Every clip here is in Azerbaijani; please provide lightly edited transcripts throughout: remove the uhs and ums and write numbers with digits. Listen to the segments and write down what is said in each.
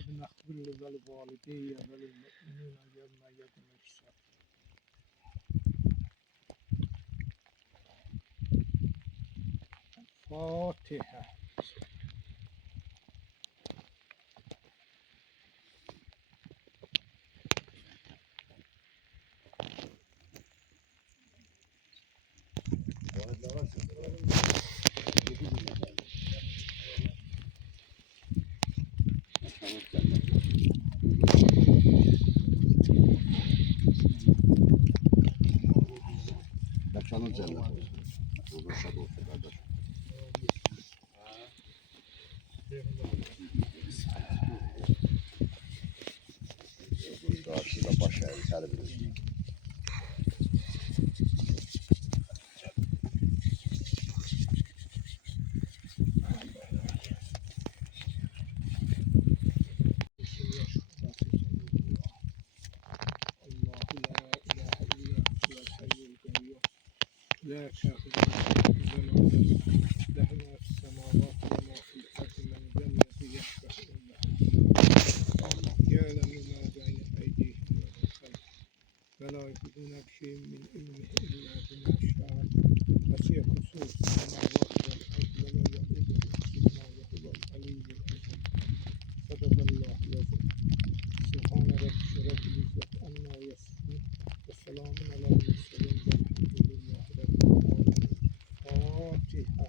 بنغفر ولوالدي وللمؤمنين يوم يقوم الحساب. الفاتحة. Mekanın cennet olsun. Huzur şad olsun kardeşim. Gözün karşıda baş eğin terbiyesi. لا تأخذه سنة ولا نوم له ما في السماوات وما في الأرض من ذا الذي يشفع عنده يعلم ما بين أيديهم وما خلفهم ولا يحيطون بشيء من علمه إلا بما شاء وسع كرسيه السماوات والأرض ولا يؤوده حفظهما وهو العلي العظيم. صدق الله العظيم. سبحان ربك رب العزة عما يصفون وسلام على المرسلين والحمد لله رب العالمين. فاتحة.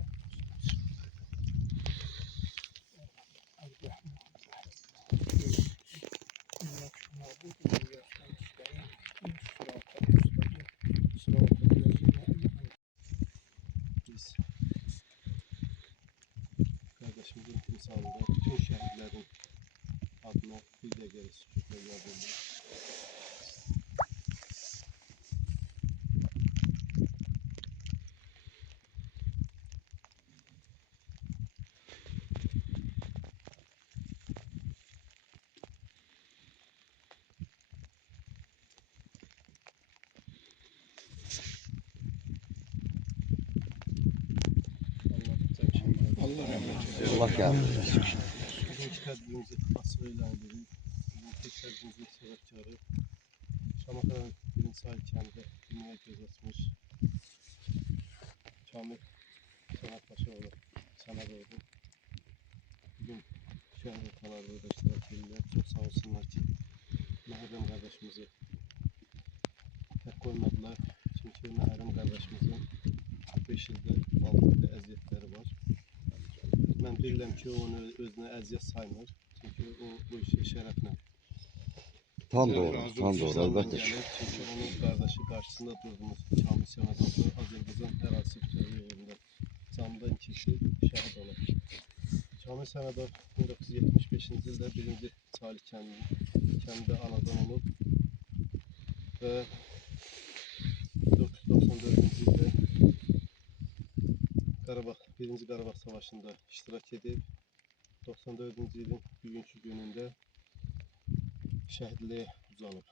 الرحمن الرحيم. إياك نعبد وإياك نستعين اهدنا الصراط المستقيم صراط الذين أنعمت. Biz kardeşimizin timsalında bütün şehitlerin adına bir de geri sükutla yardımcı. Allah rahmet eylesin. Allah yardım etsin. Bugünkü tədbirimizi açıq elan edirik. Bugünkü tədbirimizin səbəbkarı Şamaxı birinci sahil kəndi dünyaya göz açmış Kamil Sənətbaşıoğlu Səmədoğlu. Bugün şəhər ortalarında da iştirak edirlər. Çox sağ olsunlar ki, Məhərrəm qardaşımızı tək qoymadılar. Çünki Məhərrəm qardaşımızın 5 ildə, 6 ildə əziyyətləri var. Mən bilirəm ki, onu özünə əziyyət saymır. Çünki o bu işi şərəflə Tam doğru, tam doğru. Zandan Elbette. gəlir. Çünki onun qardaşı qarşısında durduğumuz Kamil Səmədoğlu Azərbaycan ərazisi bütövlüyü uğrunda canından keçib şəhid olur. Kamil Səmədoğlu 1975-ci ildə 1-ci Çali kəndində anadan olub və 1994-cü ildə Birinci Qarabağ Savaşında iştirak edib. 94-cü ilin bugünkü günündə şəhidliyə uzanıb.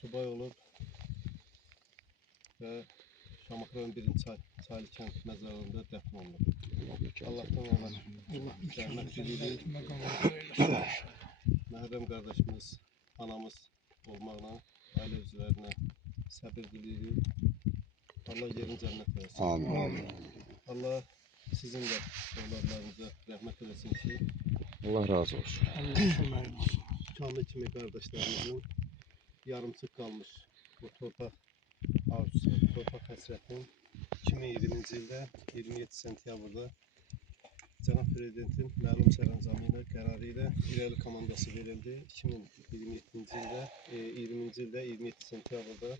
Subay olub və Şamaxı rayon 1-ci Çaylı kənd məzarlığında dəfn olunub. Allah'tan ona rəhmət dilirik. Məhərrəm qardaşımız, anamız olmaqla ailə üzvlərinə səbir dilirik. Allah yerin cənnət versin. Amin. Allah sizin də evladlarınıza rəhmət eləsin ki, Allah razı olsun. Kamil kimi qardaşlarımızın yarımçıq qalmış bu torpaq arzusu, torpaq həsrətin 2020-ci ildə 27 sentyabrda Cənab Prezidentin məlum sərəncamı ilə qərarı ilə irəli komandası verildi. 2027-ci ildə 20-ci ildə 27 sentyabrda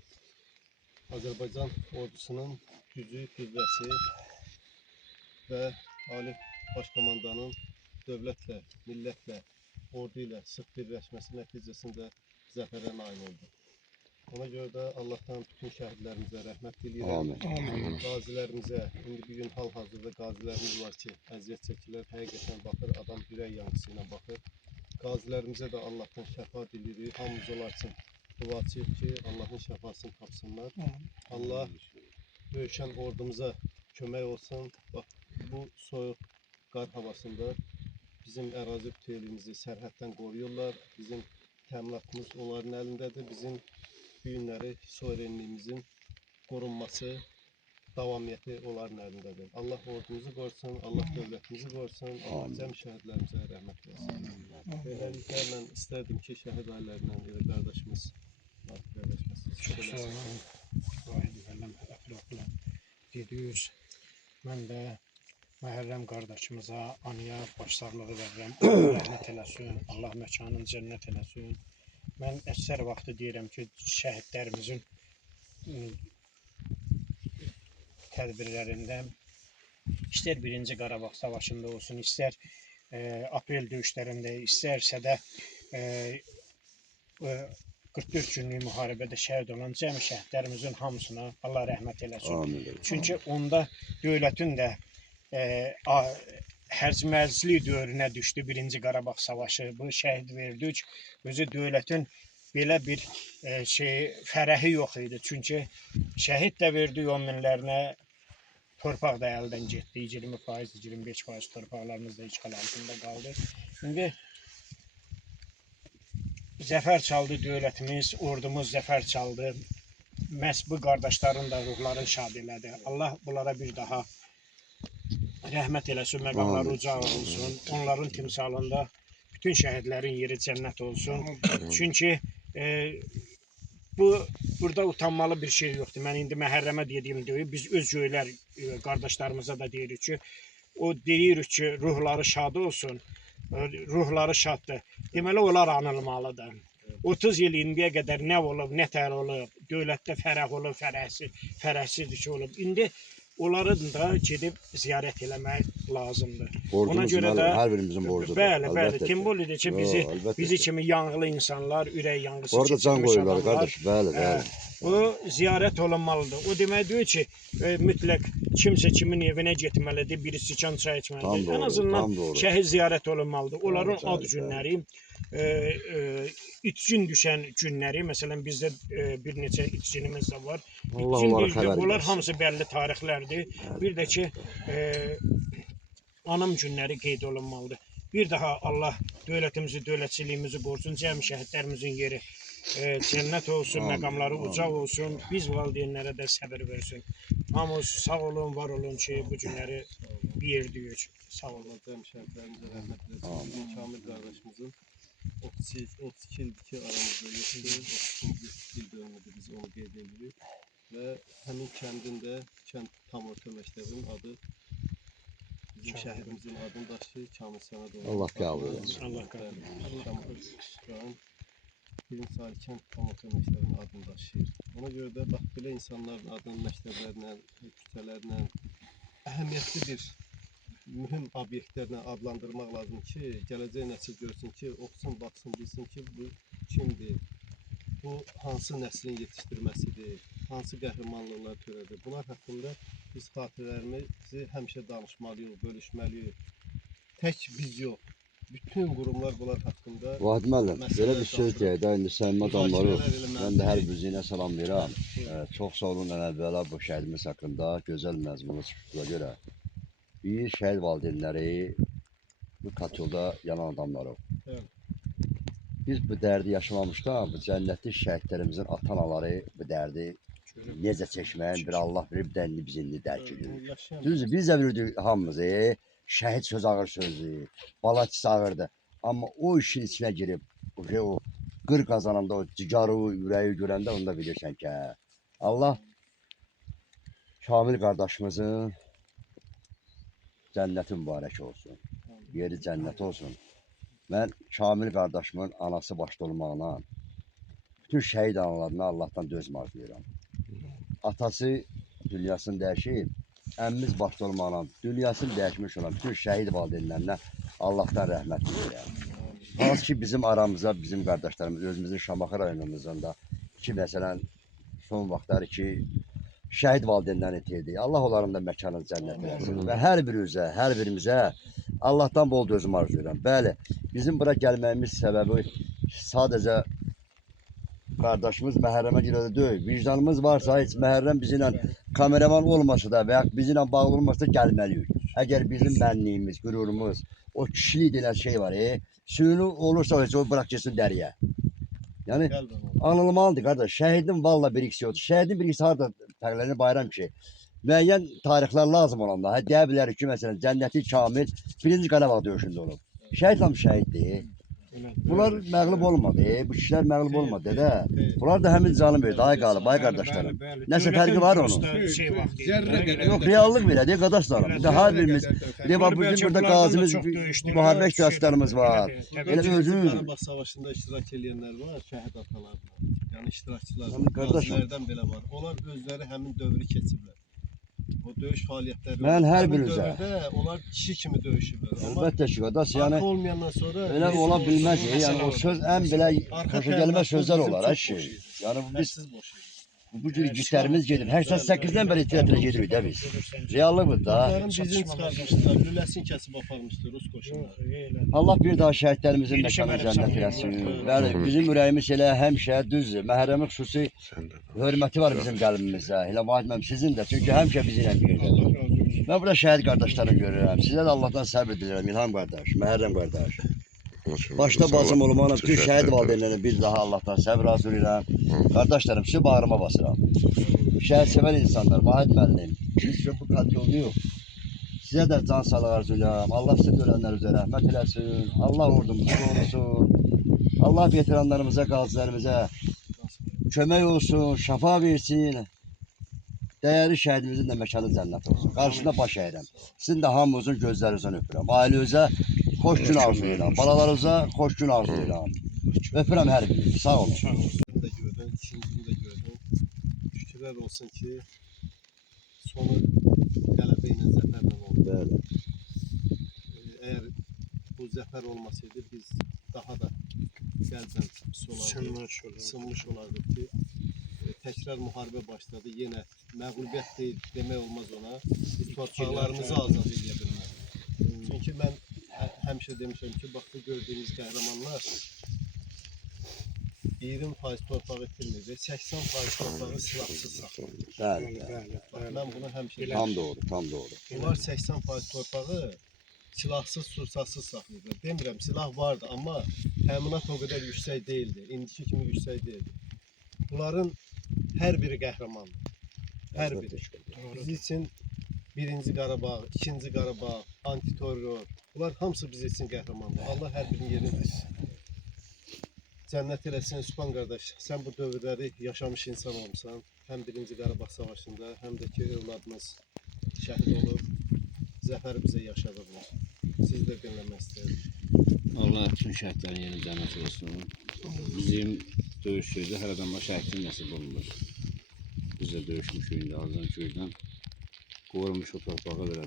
Azərbaycan ordusunun gücü, qüvvəsi və Ali Başkomandanın dövlətlə, millətlə, ordu ilə sıx birləşməsi nəticəsində zəfərə nail oldu. Ona görə də Allah'tan bütün şəhidlərimizə rəhmət diləyirəm. Amin. Qazilərimizə, indi bugün hal-hazırda qazilərimiz var ki, əziyyət çəkirlər, həqiqətən baxır, adam ürək yanğısı ilə baxır. Qazilərimizə də Allah'tan şəfa dilirik. Hamımız onlar üçün duacıyıq ki, Allah'ın şəfasını tapsınlar. Allah döyüşən ordumuza kömək olsun. Bax, bu soyuq qar havasında bizim ərazi bütövlüyümüzü sərhəddən qoruyurlar. Bizim təminatımız onların əlindədir. Bizim bu günləri suverenliyimizin qorunması, davamiyyəti onların əlindədir. Allah ordumuzu qorusun, Allah dövlətimizi qorusun, Allah cəm şəhidlərimizə rəhmət eləsin. Beləliklə mən istərdim ki, şəhid ailələrindən elə qardaşımız, Natiq qardaşımız Çox sağ olun. Vahid müəllim, əxlaqlı dediniz. Mən də Məhərrəm qardaşımıza, anıya başsağlığı verirəm. Allah rəhmət eləsin, Allah məkanını cənnət eləsin. Mən əksər vaxtı deyirəm ki, şəhidlərimizin tədbirlərində istər 1-ci Qarabağ savaşında olsun, istər aprel döyüşlərində, istərsə də 44 günlük müharibədə şəhid olan cəmi şəhidlərimizin hamısına Allah rəhmət eləsin. Çünki onda dövlətin də hərc-mərclik dövrünə düşdü 1-ci Qarabağ savaşı. Bu şəhid verdik. Özü dövlətin belə bir fərəhi yox idi. Çünki şəhid də verdik 10 minlərinə, torpaq da əldən getdi. 20%, 25% torpaqlarımız da işğal altında qaldı. İndi zəfər çaldı dövlətimiz, ordumuz zəfər çaldı. Məhz bu qardaşların da ruhlarını şad elədi. Allah bunlara bir daha rəhmət eləsin, məqamları ucaq olsun. Onların timsalında bütün şəhidlərin yeri cənnət olsun. Çünki burada utanmalı bir şey yoxdur. Mən indi Məhərrəmə dediyim deyil, biz öz göylər qardaşlarımıza da deyirik ki, o deyirik ki, ruhları şad olsun, ruhları şaddır. Deməli, onlar anılmalıdır. 30 il indiyə qədər nə olub, nə tər olub, dövlətdə fərəh olub, fərəhsizlik olub. İndi onların da gedib ziyarət eləmək lazımdır. Ona görə də hər birimizin borcudur. Bəli, Timbolidir ki, bizi kimi yanğılı insanlar, ürək yanğısı orada can qoyurlar qardaş, bəli. Bu ziyarət olunmalıdır. O demək deyil ki, mütləq kimsə kimin evinə getməlidir, biri siçan çay içməlidir. Ən azından şəhid ziyarət olunmalıdır. Onların ad günləri, itkin düşən günləri, məsələn bizdə bir neçə itkinimiz də var. Onlar hamısı bəlli tarixlərdir. Bir də ki, anım günləri qeyd olunmalıdır. Bir daha Allah dövlətimizi, dövlətçiliyimizi qorusun, cəmi şəhidlərimizin yeri cənnət olsun, məqamları ucaq olsun, biz valideynlərə də səbir versin. Hamımız sağ olun, var olun ki, bu günləri bir yerdəyik. Sağ olun. Cəm şəhidlərimizə rəhmət eləsin. Bizim Kamil qardaşımızın 32 ildir ki, aramızda yoxdur. 32 il dönümüdür, biz onu qeyd edirik. Və həmin kəndin də, kənd tam orta məktəbinin adı bizim şəhidimizin adını daşıyır, Kamil Səmədoğlu. Allah qəbul etsin. Allah qəbul etsin. Birinci Sahil kənd tam orta məktəbinin adını daşıyır. Ona görə də bax, belə insanların adını məktəblərlə, küçələrlə əhəmiyyətli bir mühüm obyektlərlə adlandırmaq lazım ki, gələcək nəsil görsün ki, oxusun, baxsın, bilsin ki, bu kimdir, bu hansı nəslin yetişdirməsidir, hansı qəhrəmanlıqlar törədir. Bunlar haqqında biz xatirələrimizi həmişə danışmalıyıq, bölüşməliyik. Tək biz yox, bütün qurumlar bunlar haqqında... Vahid müəllim, belə bir söz deyək də, indi səmimi adamları, mən də hər birinə salam verirəm. Çox sağ olun, əvvəla bu şəhidimiz haqqında gözəl məzmunu çıxışına görə. Biz şəhid valideynləri bu katyolda yanan adamlarıq. Biz bu dərdi yaşamamışdan, bu cənnətli şəhidlərimizin ata-anaları bu dərdi necə çəkməyin bir Allah bilir, bir dənli biz indi dərk edirik. Düzdür, biz də bilirdik hamımızı, şəhid söz ağır sözdür, balaçısı ağırdır. Amma o işin içinə girib, o qır qazananda, o cigarı, ürəyi görəndə onu da bilirsən ki, Allah Kamil qardaşımızın cənnəti mübarək olsun, yeri cənnət olsun. Mən Kamil qardaşımın anası başda olmaqla bütün şəhid analarına Allahdan dözüm arzulayıram. Atası dünyasını dəyişib, əmmimiz başda olmaqla dünyasını dəyişmiş olan bütün şəhid valideynlərinə Allahdan rəhmət diləyirəm. Hansı ki bizim aramıza, bizim qardaşlarımız, özümüzün Şamaxı rayonumuzdan da ki, məsələn, son vaxtlar ki, şəhid valideynlərini itirdik. Allah onların da məkanını cənnət eləsin. Və hər birimizə Allahdan bol dözüm arzulayıram. Bəli, bizim bura gəlməyimiz səbəbi sadəcə qardaşımız Məhərrəmə görə də deyil. Vicdanımız varsa, heç Məhərrəm bizimlə kameraman olmasa da və ya bizimlə bağlı olmasa da gəlməliyik. Əgər bizim mənliyimiz, qürurumuz o kişilik denen şey var. Suyunu olursa o bırak geçsin dəriyə. Yəni Qəlbən olur. anılmalıdır qardaş. Şəhidin valla bir ikisi yoxdur. Şəhidin bir ikisi harda fərqlənir bayram ki. Müəyyən tarixlər lazım olanda. Hə deyə bilərik ki, məsələn, Cənnəti Kamil 1-ci Qarabağ döyüşündə olub. Şəhid tam şəhiddir. Bunlar məğlub olmadı. Bu kişilər məğlub olmadı da. Bunlar da həmin canı verdi. Ay qalıb, ay qardaşlarım. Nəsə fərqi var onun. Yox, reallıq belədir qardaşlarım. Bir də hər birimiz, bu gün burada qazimiz, müharibə iştirakçılarımız var. Elə özün. Qarabağ Savaşında iştirak edenler var, şəhid atalar var. Yəni iştirakçılar Yəni var, qardaşım. qazilərdən belə var. Onlar özləri həmin dövrü keçiblər. O döyüş fəaliyyətləri Mən hər həmin birinizə. dövrdə onlar kişi kimi döyüşüblər. Amma Əlbəttə ki, qardaş, yəni arxa olmayandan sonra elə biz ola o bilməz. sözü Yəni o məsələ söz oldu. ən belə Arxa xoşa gəlməz tərəfdə sözlər bizim olar, çox hər şey. boş idi. Yəni biz Hədsiz boş idi. bu cür işlərimiz gedir. 88-dən bəri teatra gedirik də biz. Reallıqdır da. Onların bizim çıxarmışdılar, lüləsini kəsib aparmışdı Rus qoşunları. Allah bir daha şəhidlərimizin məkanı cənnət eləsin. Bəli, bizim ürəyimiz elə həmişə düzdür. Məhərrəmin xüsusi hörməti var bizim qəlbimizdə. Elə vacibəm sizin də. Çünki həmişə bizi ilə birdir. Mən burada şəhid qardaşlarım görürəm. Sizə də Allahdan səbr dilirəm İlham qardaş, Məhərrəm qardaş. Başda bacım olmağına bütün şəhid valideynlərinə bir daha Allahdan səbr arzu edirəm. Qardaşlarım, sizi bağrıma basıram. Şəhid sevər insanlar, Vahid müəllim, sizə bu kad yolu yox. Sizə də can sağlığı arzu edirəm. Allah sizə ölənlər üzrə rəhmət eləsin. Allah ordumuzu qorusun. Allah veteranlarımıza, qazilərimizə kömək olsun, şəfa versin. Dəyərli şəhidimizin də məkanı cənnət olsun. Qarşısında baş əyirəm. Sizin də hamınızın gözlərinizdən öpürəm. Ailəyə xoş gün arzu edirəm. Balalarınıza xoş gün arzu edirəm. Öpürəm hər birinizi. Sağ olun. Bunu da gördüm, ikincisini də gördüm. Şükürlər olsun ki, sonu qələbə ilə, zəfərlə oldu. Bəli. Əgər bu zəfər olmasaydı, biz daha da qəlbən pis olardı, sınmış olardı ki, təkrar müharibə başladı. Yenə məğlubiyyət deyil, demək olmaz ona. Biz torpaqlarımızı azad edə bilmədik. Çünki mən həmişə demişəm ki, bax bu gördüyünüz qəhrəmanlar 20% torpağı itirmir və 80% torpağı silahsız saxlayır. Bəli. Mən bunu həmişə Tam doğru, tam doğru. Bunlar 80% torpağı silahsız, sursasız saxlayırlar. Demirəm, silah vardı, amma təminat o qədər yüksək deyildi. İndiki kimi yüksək deyildi. Bunların hər biri qəhrəmandır. Hər biri. Biz üçün 1-ci Qarabağ, 2-ci Qarabağ, antiterror, bunlar hamısı biz üçün qəhrəmandır. Allah hər birinin yerini cənnət eləsin. Sübhan qardaş, sən bu dövrləri yaşamış insan olmuşsan. Həm 1-ci Qarabağ savaşında, həm də ki, övladımız şəhid olub, zəfəri bizə yaşadıblar. Siz də dinləmək istəyirəm. Allah bütün şəhidlərin yeri cənnət olsun. Bizim döyüş sözü hər adama şəhidlik nəsib olunur. Biz də döyüşmüşük indi Azan köydən. Qorumuş o torpağa verə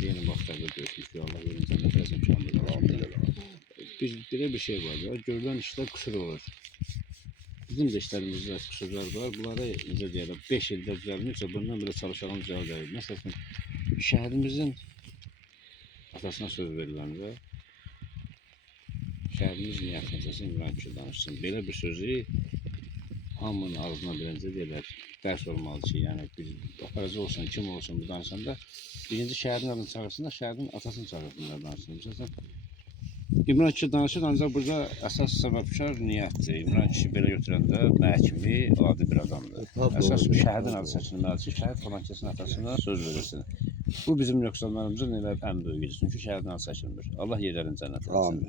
yeni vaxtlarda döyüşmüşük. Allah yerin cənnət eləsin kamil. Biz belə bir şey var ya, görülən işlər qüsur olur. Bizim də işlərimizdə qüsurlar var. Bunları necə deyirəm, 5 ildə düzəlmişsə bundan belə çalışalım düzəldək. Məsələn, şəhidimizin atasına söz veriləndə şəhidimiz niyyət necəsə İmran kişi danışsın. Belə bir sözü hamının ağzına biləncə deyirlər, dərs olmalı ki, yəni bir aparıcı olsun, kim olsun bu danışanda birinci şəhidin adını çağırsınlar, şəhidin atasını çağırsınlar danışsınlar. Məsələn, İmran kişi danışır, ancaq burada əsas səbəbkar niyyətdir. İmran kişi belə götürəndə mənə kimi adi bir adamdır. Əsas şəhidin adı seçilməlidir ki, şəhid falan kəsin atasına söz verirsin. Bu bizim nöqsanlarımızın elə ən böyüyüdür. Çünki şəhidin adı seçilmir. Allah yerlərin cənnət etsin. Amin.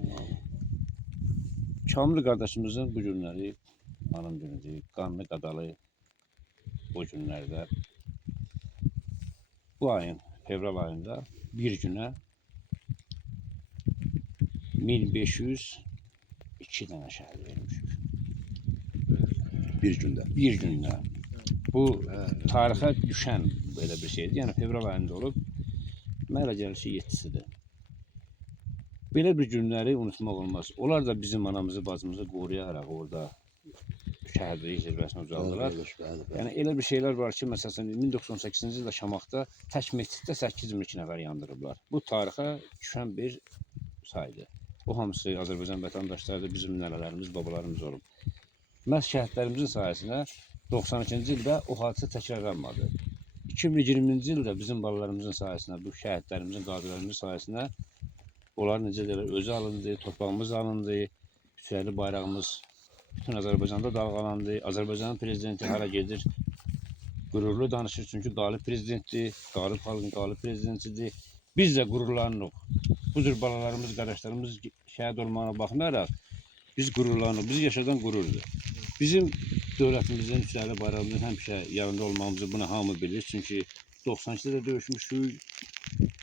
Kamil qardaşımızın bu günləri anım günüdür. Qanlı qadalı bu günlərdə bu ayın, fevral ayında bir günə 1502 dənə şəhid vermişik. Bir gündə. Bir gündə. Bu tarixə düşən belə bir şeydir. Yəni fevral ayında olub. Mənə gəlir ki, 7-sidir. Belə bir günləri unutmaq olmaz. Onlar da bizim anamızı, bacımızı qoruyaraq orada şəhidlik zirvəsinə uzaldılar. Yəni elə bir şeylər var ki, məsələn 1998-ci ildə Şamaxda tək meçiddə 8002 nəfər yandırıblar. Bu tarixə düşən bir saydır. Bu hamısı Azərbaycan vətəndaşlarıdır, bizim nələrimiz, babalarımız olub. Məhz şəhidlərimizin sayəsində 92-ci ildə o hadisə təkrarlanmadı. 2020-ci ildə bizim balalarımızın sayəsində, bu şəhidlərimizin, qazilərimizin sayəsində Onlar necə deyirlər, özü alındı, torpağımız alındı, yüksəkli bayrağımız bütün Azərbaycanda dalğalandı. Azərbaycanın prezidenti hara gedir, qürurlu danışır çünki qalib prezidentdir, qalib xalqın qalib prezidentidir. Biz də qürurlanırıq. Bu cür balalarımız, qardaşlarımız şəhid olmağına baxmayaraq biz qürurlanırıq. Biz yaşadan qürurdur. Bizim dövlətimizin yüksəkli bayrağımızın həmişə yanında olmamızı buna hamı bilir. Çünki 92-də də döyüşmüşük,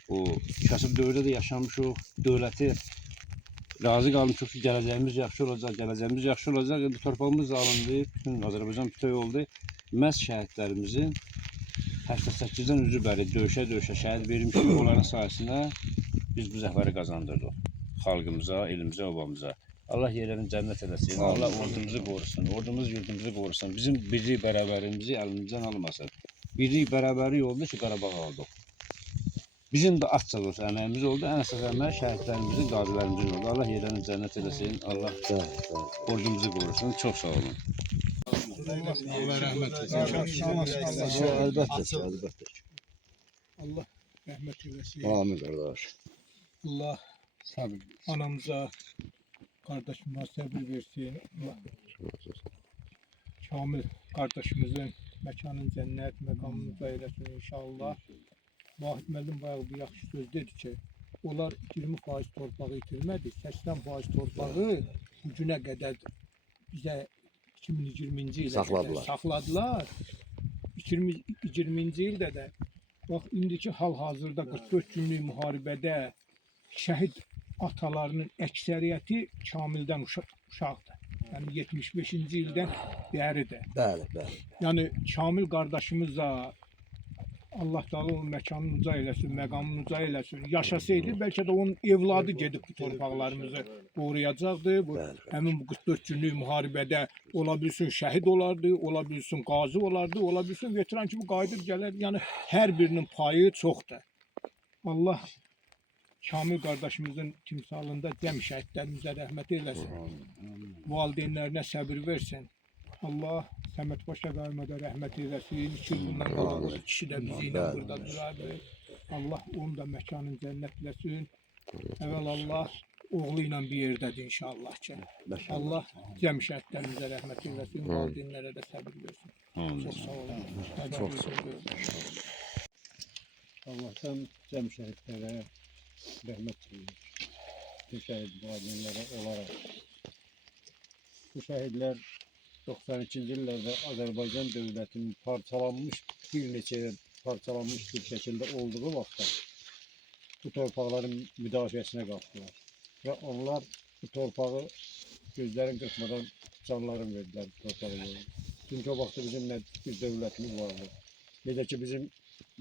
o kasıb dövrdə də yaşamışıq. Dövləti razı qalmışıq ki, gələcəyimiz yaxşı olacaq, gələcəyimiz yaxşı olacaq. Bu torpağımız da alındı, bütün Azərbaycan bütöv oldu. Məhz şəhidlərimizin 88-dən üzü bəri döyüşə şəhid vermişik. Onların sayəsində biz bu zəfəri qazandırdıq. Xalqımıza, elimizə, obamıza. Allah yerlərini cənnət eləsin. Allah ordumuzu qorusun, ordumuz yurdumuzu qorusun. Bizim birlik bərabərimizi əlimizdən almasın. Birlik bərabərlik oldu ki, Qarabağ aldıq. Bizim də az çox olsa əməyimiz oldu. Ən əsas əmək şəhidlərimizin, qazilərimizin oldu. Allah yerlərini cənnət eləsin. Allah ordumuzu qorusun. Çox sağ olun. Allah rəhmət etsin. Əlbəttə. Allah rəhmət eləsin. Amin qardaş. Allah anamıza, qardaşımıza səbir versin. Allah Kamil qardaşımızın məkanın cənnət, məqamını eyləsin inşallah. Vahid müəllim bayağı bir yaxşı söz dedi ki, onlar 20% torpağı itirmədi, 80% torpağı bu günə qədər bizə 2020-ci ilə saxladılar. 2020-ci ildə də bax indiki hal-hazırda 44 günlük müharibədə şəhid atalarının əksəriyyəti Kamildən uşaqdır. Yəni 75-ci ildən bəridir. Bəli. Yəni Kamil qardaşımız da Allah Teala onun məkanını uca eləsin, məqamını uca eləsin. Yaşasaydı bəlkə də onun evladı gedib bu torpaqlarımızı qoruyacaqdı. Bu həmin bu 44 günlük müharibədə ola bilsin şəhid olardı, ola bilsin qazi olardı, ola bilsin veteran kimi qayıdıb gələr. Yəni hər birinin payı çoxdur. Allah Kamil qardaşımızın timsalında cəm şəhidlərimizə rəhmət eyləsin. Valideynlərinə səbir versin. Allah Səməd Paşa qaymada rəhmət eyləsin. 2 il bundan qalan kişi də bizi ilə burada durardı. Allah onun da məkanın cənnət eləsin. Əvvəl Allah oğlu ilə bir yerdədir inşallah ki. Allah cəm şəhidlərimizə rəhmət eyləsin. Valideynlərə də səbir versin. Çox sağ olun. Çox sağ olun. Allah'tan cəm şəhidlərə rəhmət edilir. Bu şəhid valideynlərə olaraq. Bu şəhidlər 92-ci illərdə Azərbaycan dövlətinin parçalanmış bir şəkildə olduğu vaxtda bu torpaqların müdafiəsinə qalxdılar. Və onlar bu torpağı gözlərin qırpmadan canlarını verdilər bu torpağı. Çünki o vaxtda bizim nə bir dövlətimiz vardı. Necə ki bizim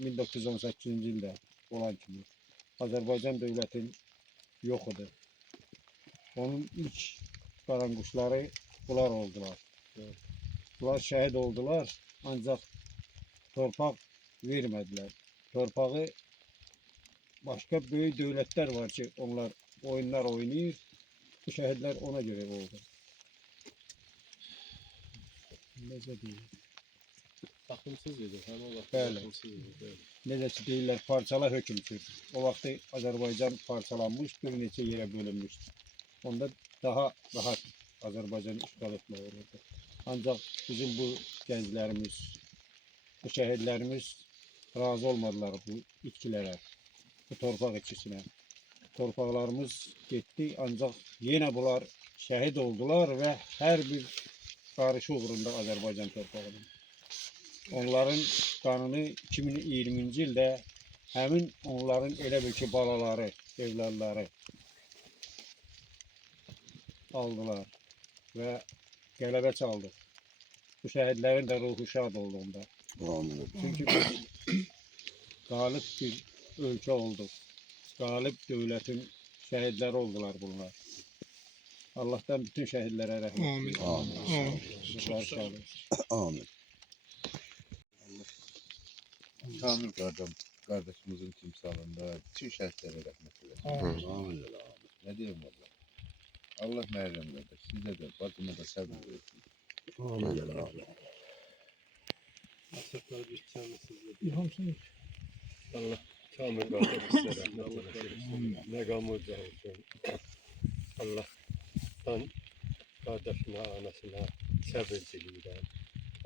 1918-ci ildə olan kimi Azərbaycan dövlətin yox idi. Onun ilk qaranquşları bunlar oldular. Bunlar şəhid oldular, ancaq torpaq vermədilər. Torpağı başqa böyük dövlətlər var ki, onlar oyunlar oynayır. Bu şəhidlər ona görə oldu. Necə deyil? Baxımsız idi, həmin o vaxt Bəli. baxımsız idi. Necə ki deyirlər, parçala hökm sür. O vaxtı Azərbaycan parçalanmış, bir neçə yerə bölünmüşdü. Onda daha rahat Azərbaycan işğal etmək olurdu. Ancaq bizim bu gənclərimiz, bu şəhidlərimiz razı olmadılar bu itkilərə, bu torpaq itkisinə. Torpaqlarımız getdi, ancaq yenə bunlar şəhid oldular və hər bir qarışı uğrunda Azərbaycan torpağının. Onların qanını 2020-ci ildə həmin onların elə bil ki balaları, evladları aldılar və qələbə çaldı. Bu şəhidlərin də ruhu şad olduğunda. Çünki biz qalib bir ölkə olduq. Qalib dövlətin şəhidləri oldular bunlar. Allah'tan bütün şəhidlərə rəhmət. Amin. Amin. Amin. Kamil kardeşimizin timsalında bütün şəhidlərə rəhmət eləsin. Amin. Ne diyeyim valla? Allah Meryem kardeş, size de bacıma da sabır versin. İlham sen. Allah Kamil kardeşimize rahmet eylesin. Megamı uca olsun. Allah'tan kardeşine, anasına sabırcılığından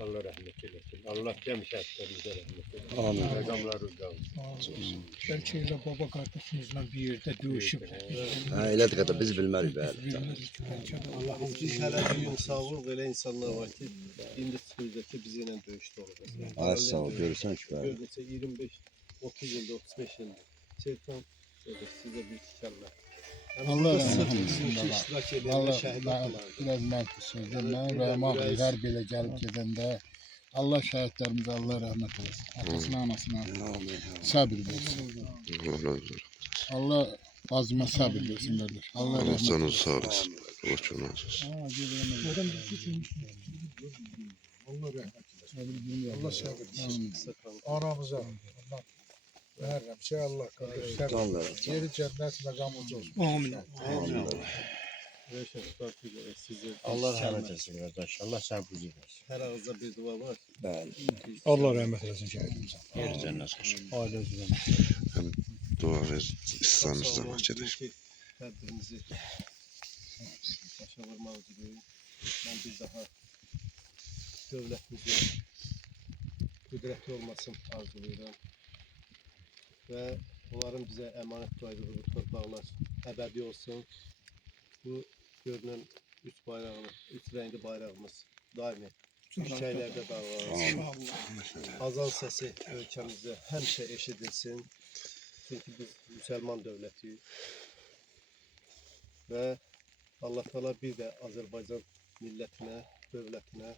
Allah rahmet eylesin. Allah cem şəhidlərimizə rahmet eylesin. Amin. Megamlar uca olsun. Belki de baba kardeşimizle bir yerde dövüşüblər. Hə, elədir qədər biz bilmərik bəli. Belki de Allah'ın Biz hələ bir gün sağ ol, belə insanlar var ki, indi çıxıldakı bizi ilə döyüşdə olacaq. Ay sağ ol, görürsən ki bəli. Gördükcə 25, 30 ildir, 35 ildir. Şeytan sizə bir tikərlər. Allah sırf rəhmət sizin eylesin, ki, baba. iştirak edenler Allah şəhid ben olmalıdır. biraz mənfi sözüm. Ben rəhmət her belə gəlib gedəndə Allah şəhidlərimizə Allah rəhmət eylesin. Atasına, anasına sabır versin. Allah bazıma sabır versin kardeş. Allah rəhmət eylesin. Canınız sağ olasın. Allah çok razı olsun. Allah rahmet eylesin. Allah sabır versin. Aramıza. Allah Mehrem şey Allah kardeşler. Allah. Yeri cennet mekamı olsun. Amin. Allah Rəhmət etsin qardaş. Allah sən huzur versin. Her ağızda bir dua var. Bəli. Allah rahmet eylesin şehidimize. Yeri cennet olsun. Aile üzerine. Dua ver. İslam'ımızdan bahçede. Tədbirinizi başa vurmaq üzrəyim. Mən bir daha dövlətimizin qüdrətli olmasını arzulayıram. Və onların bizə əmanət qoyduğu bu torpaqlar əbədi olsun. Bu görünən üç rəngli bayrağımız daimi çiçəklərdə dalğalansın. Azan səsi ölkəmizdə həmişə eşidilsin. Çünki biz müsəlman dövlətiyik. Və Allah Teala bir də Azərbaycan millətinə, dövlətinə,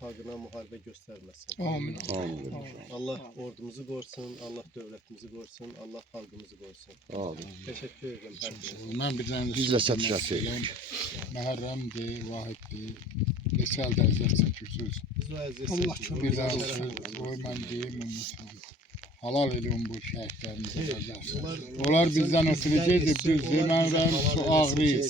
xalqına müharibə göstərməsin. Amin. Amin. Allah ordumuzu qorusun, Allah dövlətimizi qorusun, Allah xalqımızı qorusun. Amin. Teşekkür ederim hər birinizə. Ben bir tane Biz də təşəkkür Məhərrəmdir, Vahiddir. Neçə əldə əziyyət çəkirsiniz. Biz o əziyyət Allah çəkirik. çok Bir Allah daha şərəf versin. qoy mən deyim, halal edin bu şəhidlərimizə qardaş. Onlar- Onlar bizdən ötürü gedib, düzdür, mən çox ağrıyım.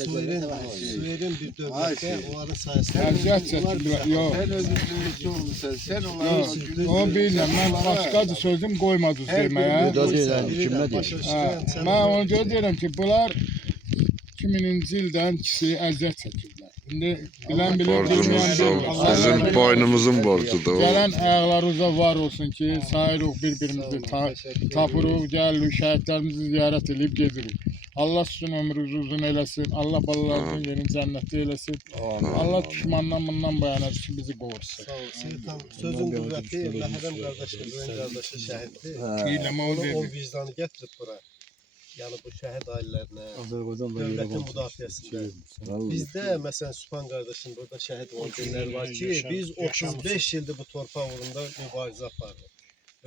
Suyer'in bir dövlətdə onların sayəsində Əziyyət çəkirlər, yox. Sən özün birlikdə olmuşsan. Sən Yox, onların o bilməm, mən başqadır sözüm qoymadınız deməyə. Burada deyirəm, kimə deyir? Hə, mən ona görə deyirəm ki, bunlar 2000-ci ildən ikisi əziyyət çəkirlər. İndi bilən bilir, Borcunuz bilməyən sağ bilir. olun. Sizin boynumuzun borcudur o. Gələn ayaqlarınıza var olsun ki, sayırıq bir-birimizi tapırıq, gəlirik, şəhidlərimizi ziyarət edib gedirik. Allah sizin ömrünüzü uzun eləsin, Allah balalarınızın yerini cənnətdə eləsin. Allah düşmandan bundan bayanır ki, bizi qorusun. Sağ ol. Seytan sözün qüvvəti, Məhrəm qardaşımızın qardaşı şəhiddir. Deyirəm, o Onu o dedi. vicdanı gətirib bura. Yəni bu şəhid ailələrinə, dövlətin müdafiəsində. Bizdə məsələn Sübhan qardaşım burada şəhid valideynlər var ki, biz 35 ildir bu torpaq uğrunda mübarizə aparırıq.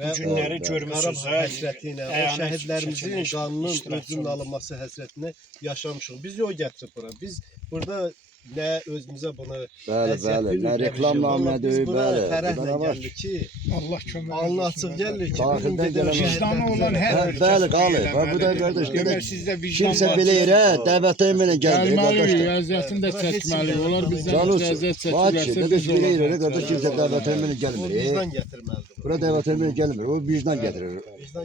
Və Bu günləri o görmüsünüz, Qarabağ hə? həsrətinə, o Əyanət şəhidlərimizin çəkilmiş, qanının iştirak özünün olunmuş. alınması həsrətinə yaşamışıq. Biz o gətirib bura. Biz burada nə özümüzə bunu Bəli, bəli. Nə reklamla, nə biz deyib, bura bəli. fərəhlə Burada var. gəldik ki, Allah kömək alnı açıq gəlir ki, Daxildən bizim gedib gələn vicdanı olan hər Hə, bəli, qalır. Və bu da qardaş, Demək sizdə vicdan kimsə var. belə yerə dəvət etməyən gəlmir qardaş. Gəlməliyik, əziyyətini də çəkməliyik. Onlar bizdən Canı ötürü əziyyət olsun. Bax ki, çəkirlərsə qardaş biz belə yerə də qardaş kimsə dəvət etməyən O gəlmir. vicdan gətirməlidir. Bura dəvət etməyən gəlmir. O vicdan gətirir.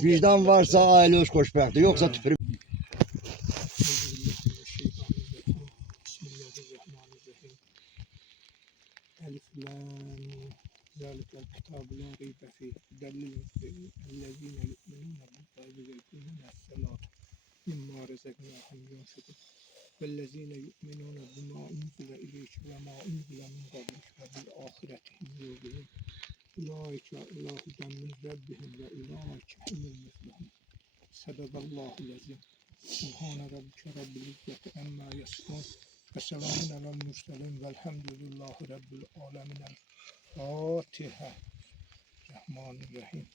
Vicdan varsa ailə öz xoşbəxtdir, yoxsa tüpürüm. ألف لام ذلك الكتاب لا ريب فيه هدى للمتقين الذين يؤمنون بالغيب ويقيمون الصلاة مما رزقناهم ينفقون والذين يؤمنون بما أنزل إليك وما أنزل من قبلك وبالآخرة هم يوقنون أولئك على هدى من ربهم وأولئك هم المفلحون صدق الله العظيم سبحان ربك رب العزة عما يصفون وسلام على المرسلين والحمد لله رب العالمين الفاتحة الرحمن الرحيم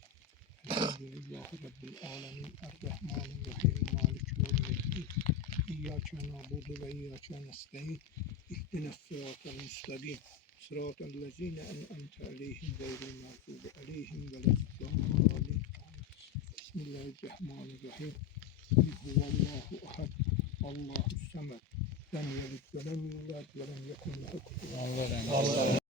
الحمد لله رب العالمين الرحمن الرحيم مالك يوم الدين إياك نعبد وإياك نستعين اهدنا الصراط المستقيم صراط الذين أنعمت عليهم غير المغضوب عليهم ولا الضالين بسم الله الرحمن الرحيم قل هو الله أحد الله الصمد لم يلد ولم يولد ولم يكن له كفوا أحد